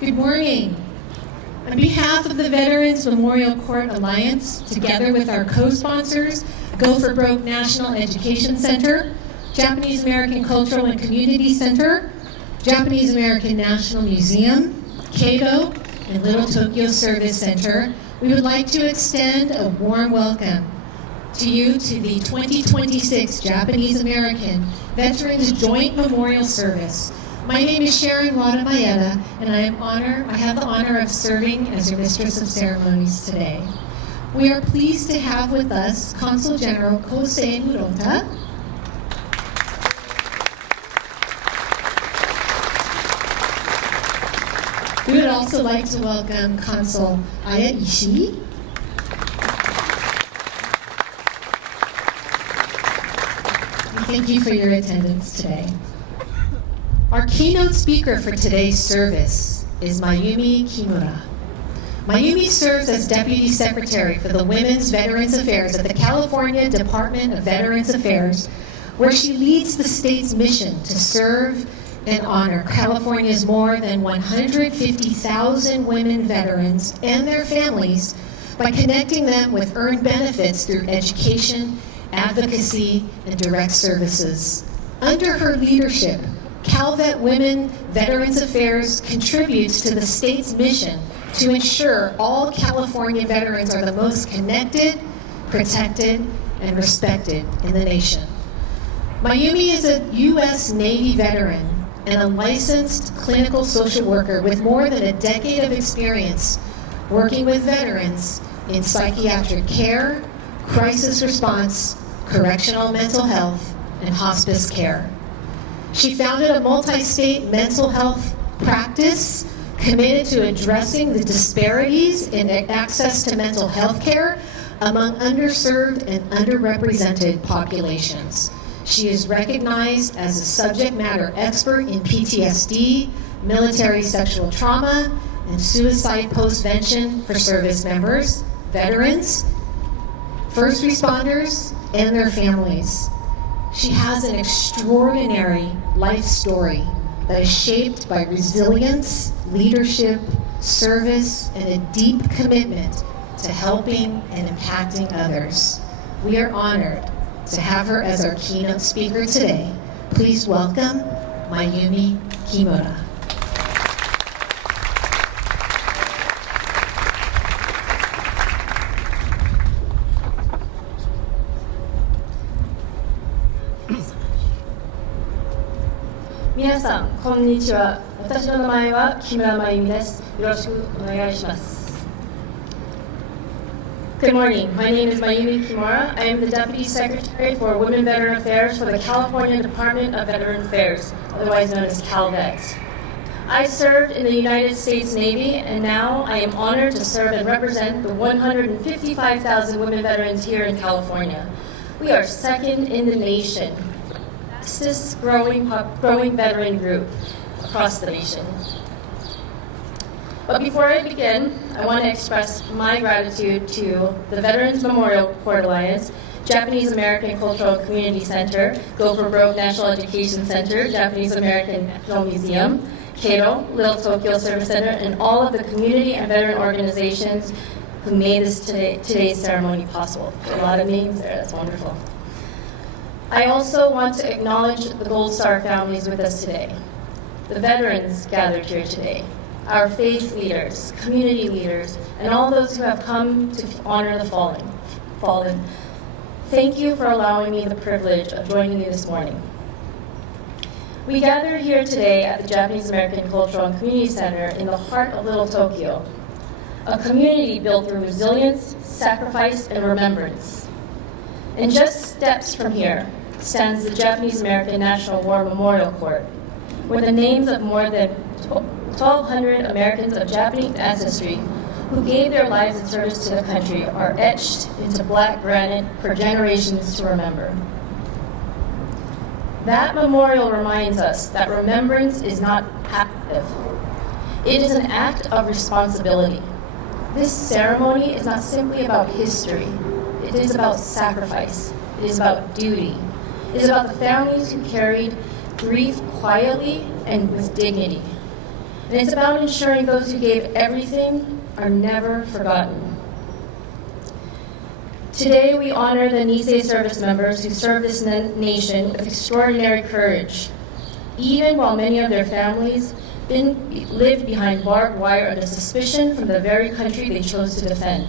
Good morning. On behalf of the Veterans Memorial Court Alliance, together with our co-sponsors, Go for Broke National Education Center, Japanese American Cultural and Community Center, Japanese American National Museum, Keynote, and Little Tokyo Service Center, we would like to extend a warm welcome to you to the 2026 Japanese American Veterans Joint Memorial Service. My name is Sharon Wadamayeda, and I have the honor of serving as your Mistress of Ceremonies today. We are pleased to have with us Consul General Kosei Murota, we would also like to welcome Consul Aya Ishii, thank you for your attendance today. Our keynote speaker for today's service is Mayumi Kimura. Mayumi serves as Deputy Secretary for the Women's Veterans Affairs at the California Department of Veterans Affairs, where she leads the state's mission to serve and honor California's more than 150,000 women veterans and their families by connecting them with earned benefits through education, advocacy, and direct services. Under her leadership, CalVet Women Veterans Affairs contributes to the state's mission to ensure all California veterans are the most connected, protected, and respected in the nation. Mayumi is a U.S. Navy veteran and a licensed clinical social worker with more than a decade of experience working with veterans in psychiatric care, crisis response, correctional mental health, and hospice care. She founded a multi-state mental health practice committed to addressing the disparities in access to mental health care among underserved and underrepresented populations. She is recognized as a subject matter expert in PTSD, military sexual trauma, and suicide postvention for service members, veterans, first responders, and their families. She has an extraordinary life story that is shaped by resilience, leadership, service, and a deep commitment to helping and impacting others. We are honored to have her as our keynote speaker today. Please welcome Mayumi Kimura.皆さん、こんにちは。私の名前は木村真由美です。よろしくお願いします。Good morning. My name is Mayumi Kimura. I am the Deputy Secretary for Women Veteran Affairs for the California Department of Veteran Affairs, otherwise known as CalVet. I served in the United States Navy, and now I am honored to serve and represent the 155,000 women veterans here in California. We are second in the nation. Fastest growing veteran group across the nation. But before I begin, I want to express my gratitude to the Veterans Memorial Court Alliance, Japanese American Cultural Community Center, Go for Broke National Education Center, Japanese American National Museum, Keynote, Little Tokyo Service Center, and all of the community and veteran organizations who made today's ceremony possible. A lot of names there, that's wonderful. I also want to acknowledge the Gold Star families with us today, the veterans gathered here today, our faith leaders, community leaders, and all those who have come to honor the fallen. Thank you for allowing me the privilege of joining you this morning. We gather here today at the Japanese American Cultural and Community Center in the heart of Little Tokyo, a community built through resilience, sacrifice, and remembrance. And just steps from here stands the Japanese American National War Memorial Court, where the names of more than 1,200 Americans of Japanese ancestry who gave their lives in service to the country are etched into black granite for generations to remember. That memorial reminds us that remembrance is not passive. It is an act of responsibility. This ceremony is not simply about history. It is about sacrifice. It is about duty. It is about the families who carried grief quietly and with dignity. And it's about ensuring those who gave everything are never forgotten. Today, we honor the Nisei service members who served this nation with extraordinary courage, even while many of their families lived behind barbed wire under suspicion from the very country they chose to defend.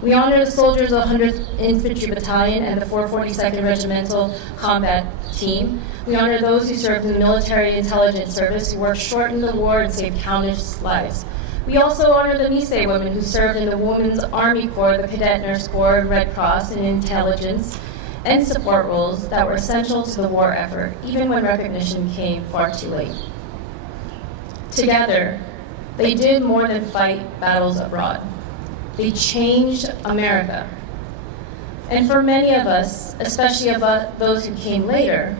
We honor the soldiers of the 100th Infantry Battalion and the 442nd Regimental Combat Team. We honor those who served in the military intelligence service, who worked short in the war and saved countless lives. We also honor the Nisei women who served in the Women's Army Corps, the Cadet Nurse Corps, Red Cross, and intelligence and support roles that were essential to the war effort, even when recognition came far too late. Together, they did more than fight battles abroad. They changed America. And for many of us, especially of those who came later,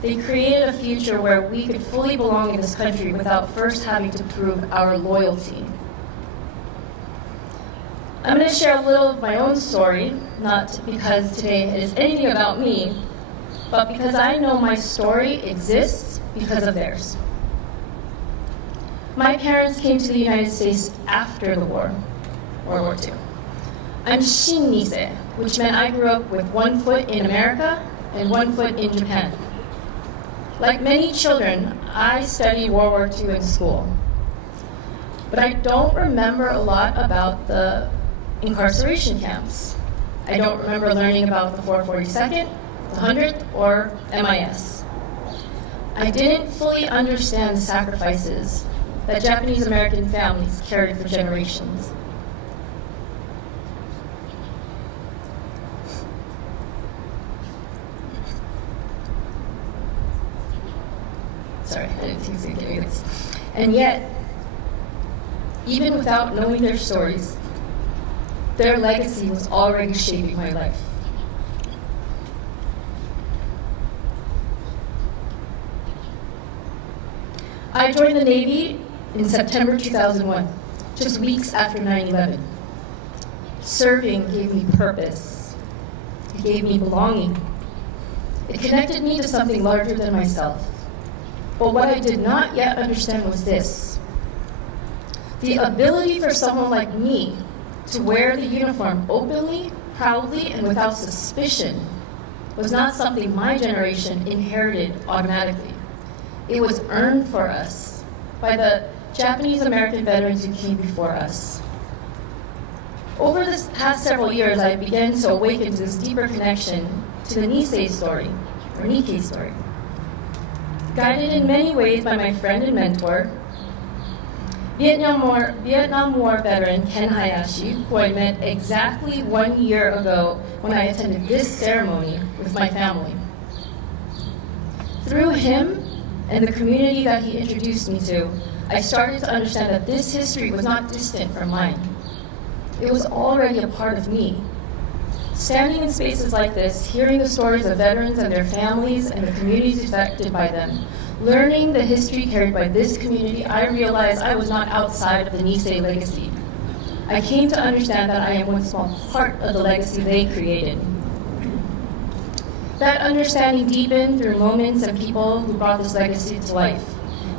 they created a future where we could fully belong in this country without first having to prove our loyalty. I'm going to share a little of my own story, not because today is anything about me, but because I know my story exists because of theirs. My parents came to the United States after the war, World War II. I'm Shin Nisei, which meant I grew up with one foot in America and one foot in Japan. Like many children, I studied World War II in school. But I don't remember a lot about the incarceration camps. I don't remember learning about the 442nd, the 100th, or MIS. I didn't fully understand the sacrifices that Japanese American families carried for generations. Sorry, I didn't think he was going to give me this. And yet, even without knowing their stories, their legacy was already shaping my life. I joined the Navy in September 2001, just weeks after 9/11. Serving gave me purpose. It gave me belonging. It connected me to something larger than myself. But what I did not yet understand was this: the ability for someone like me to wear the uniform openly, proudly, and without suspicion was not something my generation inherited automatically. It was earned for us by the Japanese American veterans who came before us. Over the past several years, I began to awaken to this deeper connection to the Nisei story, or Nikkei story. Guided in many ways by my friend and mentor, Vietnam War veteran Ken Hayashi, who I met exactly 1 year ago when I attended this ceremony with my family. Through him and the community that he introduced me to, I started to understand that this history was not distant from mine. It was already a part of me. Standing in spaces like this, hearing the stories of veterans and their families and the communities affected by them, learning the history carried by this community, I realized I was not outside of the Nisei legacy. I came to understand that I am one small part of the legacy they created. That understanding deepened through moments and people who brought this legacy to life.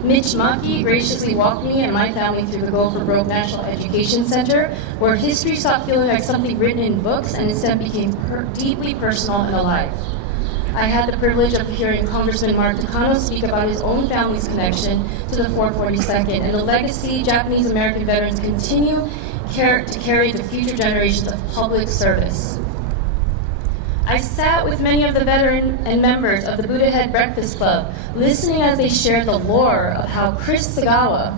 Mitch Maki graciously walked me and my family through the Go for Broke National Education Center, where history stopped feeling like something written in books and instead became deeply personal and alive. I had the privilege of hearing Congressman Mark Takano speak about his own family's connection to the 442nd and the legacy Japanese American veterans continue to carry to future generations of public service. I sat with many of the veteran and members of the Buddha Head Breakfast Club, listening as they shared the lore of how Chris Sagawa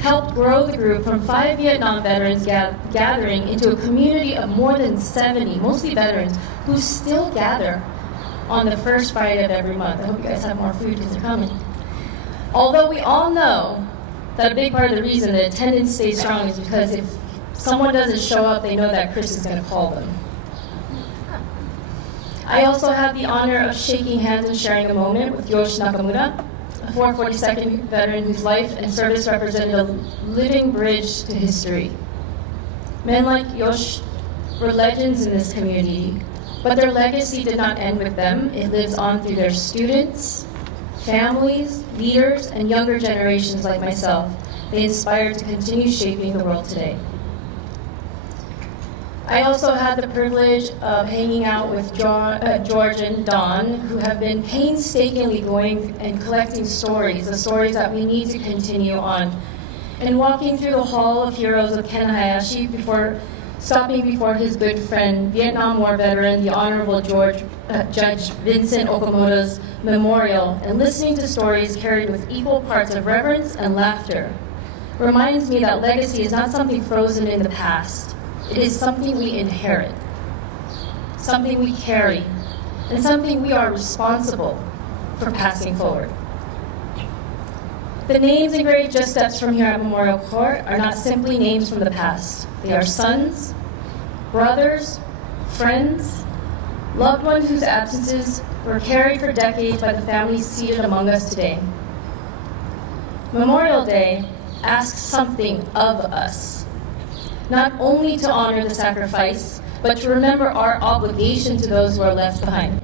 helped grow the group from 5 Vietnam veterans gathering into a community of more than 70, mostly veterans, who still gather on the first Friday of every month. I hope you guys have more food because they're coming. Although we all know that a big part of the reason that attendance stays strong is because if someone doesn't show up, they know that Chris is going to call them. I also had the honor of shaking hands and sharing a moment with Yoshi Nakamura, a 442nd veteran whose life and service represented a living bridge to history. Men like Yoshi were legends in this community, but their legacy did not end with them. It lives on through their students, families, leaders, and younger generations like myself. They inspire to continue shaping the world today. I also had the privilege of hanging out with George and Don, who have been painstakingly going and collecting stories, the stories that we need to continue on. And walking through the Hall of Heroes of Ken Hayashi before stopping before his good friend, Vietnam War veteran, the Honorable Judge Vincent Okamoto's memorial, and listening to stories carried with equal parts of reverence and laughter, reminds me that legacy is not something frozen in the past. It is something we inherit, something we carry, and something we are responsible for passing forward. The names engraved just steps from here at Memorial Court are not simply names from the past. They are sons, brothers, friends, loved ones whose absences were carried for decades by the families seated among us today. Memorial Day asks something of us, not only to honor the sacrifice, but to remember our obligation to those who are left behind.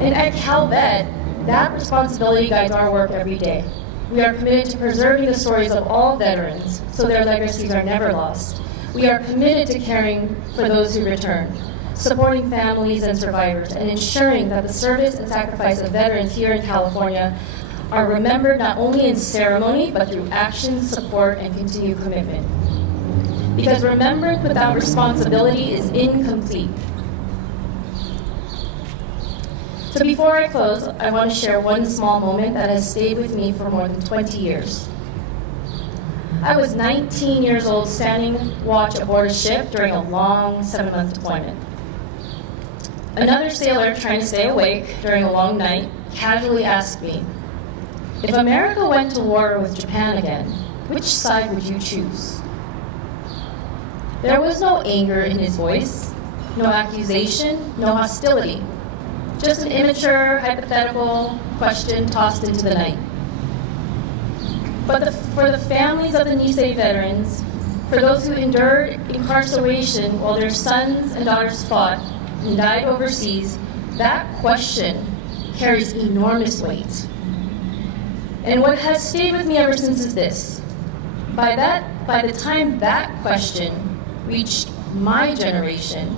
And at CalVet, that responsibility guides our work every day. We are committed to preserving the stories of all veterans so their legacies are never lost. We are committed to caring for those who return, supporting families and survivors, and ensuring that the service and sacrifice of veterans here in California are remembered not only in ceremony, but through action, support, and continued commitment. Because remembrance without responsibility is incomplete. So before I close, I want to share one small moment that has stayed with me for more than 20 years. I was 19 years old standing watch aboard a ship during a long 7-month deployment. Another sailor trying to stay awake during a long night casually asked me, "If America went to war with Japan again, which side would you choose?" There was no anger in his voice, no accusation, no hostility. Just an immature, hypothetical question tossed into the night. But for the families of the Nisei veterans, for those who endured incarceration while their sons and daughters fought and died overseas, that question carries enormous weight. And what has stayed with me ever since is this. By the time that question reached my generation,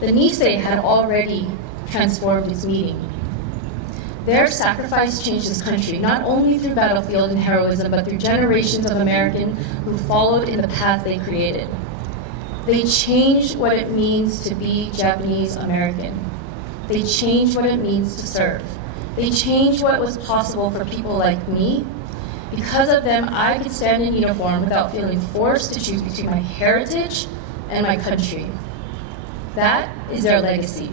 the Nisei had already transformed its meaning. Their sacrifice changed this country, not only through battlefield and heroism, but through generations of Americans who followed in the path they created. They changed what it means to be Japanese American. They changed what it means to serve. They changed what was possible for people like me. Because of them, I could stand in uniform without feeling forced to choose between my heritage and my country. That is their legacy.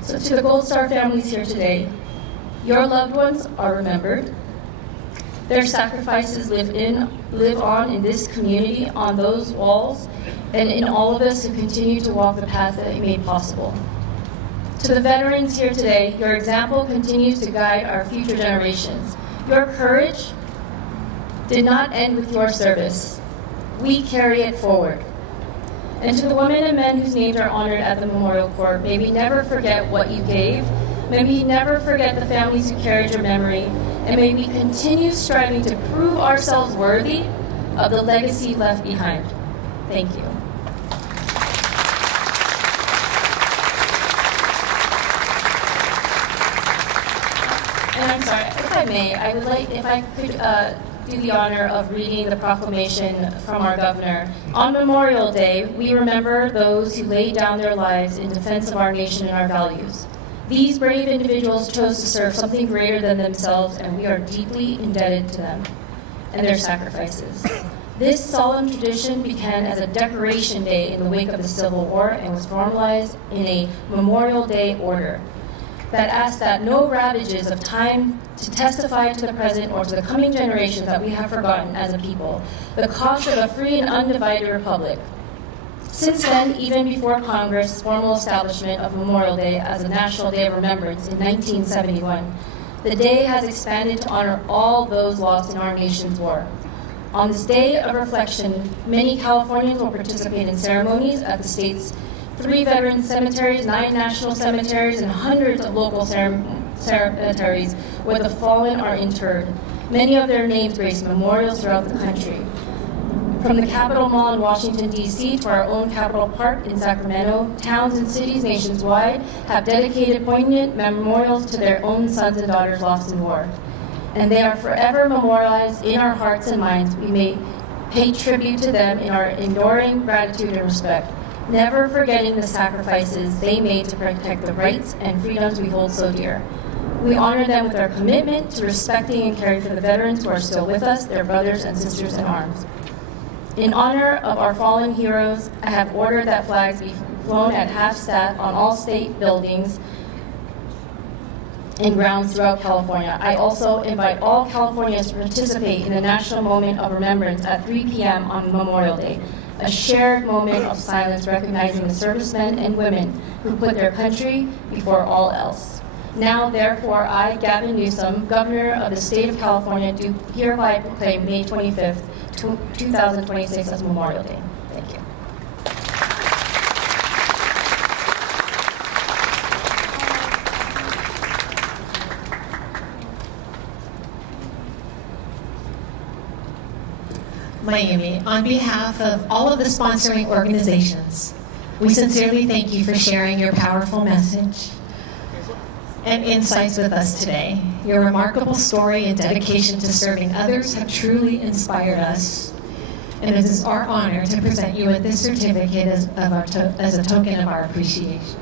So to the Gold Star families here today, your loved ones are remembered. Their sacrifices live on in this community, on those walls, and in all of us who continue to walk the path that they made possible. To the veterans here today, your example continues to guide our future generations. Your courage did not end with your service. We carry it forward. And to the women and men whose names are honored at the Memorial Court, may we never forget what you gave. May we never forget the families who carried your memory. And may we continue striving to prove ourselves worthy of the legacy left behind. Thank you. And I'm sorry, if I may, I would like, if I could do the honor of reading the proclamation from our governor. On Memorial Day, we remember those who laid down their lives in defense of our nation and our values. These brave individuals chose to serve something greater than themselves, and we are deeply indebted to them and their sacrifices. This solemn tradition began as a decoration day in the wake of the Civil War and was formalized in a Memorial Day order that asked that no ravages of time to testify to the present or to the coming generations that we have forgotten as a people the cost of a free and undivided republic. Since then, even before Congress' formal establishment of Memorial Day as a National Day of Remembrance in 1971, the day has expanded to honor all those lost in our nation's war. On this day of reflection, many Californians will participate in ceremonies at the state's 3 veteran cemeteries, 9 national cemeteries, and hundreds of local cemeteries where the fallen are interred. Many of their names grace memorials throughout the country. From the Capitol Mall in Washington, D.C. to our own Capitol Park in Sacramento, towns and cities nationwide have dedicated poignant memorials to their own sons and daughters lost in war. And they are forever memorialized in our hearts and minds. We may pay tribute to them in our enduring gratitude and respect, never forgetting the sacrifices they made to protect the rights and freedoms we hold so dear. We honor them with our commitment to respecting and caring for the veterans who are still with us, their brothers and sisters in arms. In honor of our fallen heroes, I have ordered that flags be flown at half-staff on all state buildings and grounds throughout California. I also invite all Californians to participate in the National Moment of Remembrance at 3 p.m. on Memorial Day, a shared moment of silence recognizing the servicemen and women who put their country before all else. Now, therefore, I, Gavin Newsom, Governor of the State of California, do hereby proclaim May 25th, 2026 as Memorial Day. Thank you. Mayumi, on behalf of all of the sponsoring organizations, we sincerely thank you for sharing your powerful message and insights with us today. Your remarkable story and dedication to serving others have truly inspired us, and it is our honor to present you with this certificate as a token of our appreciation.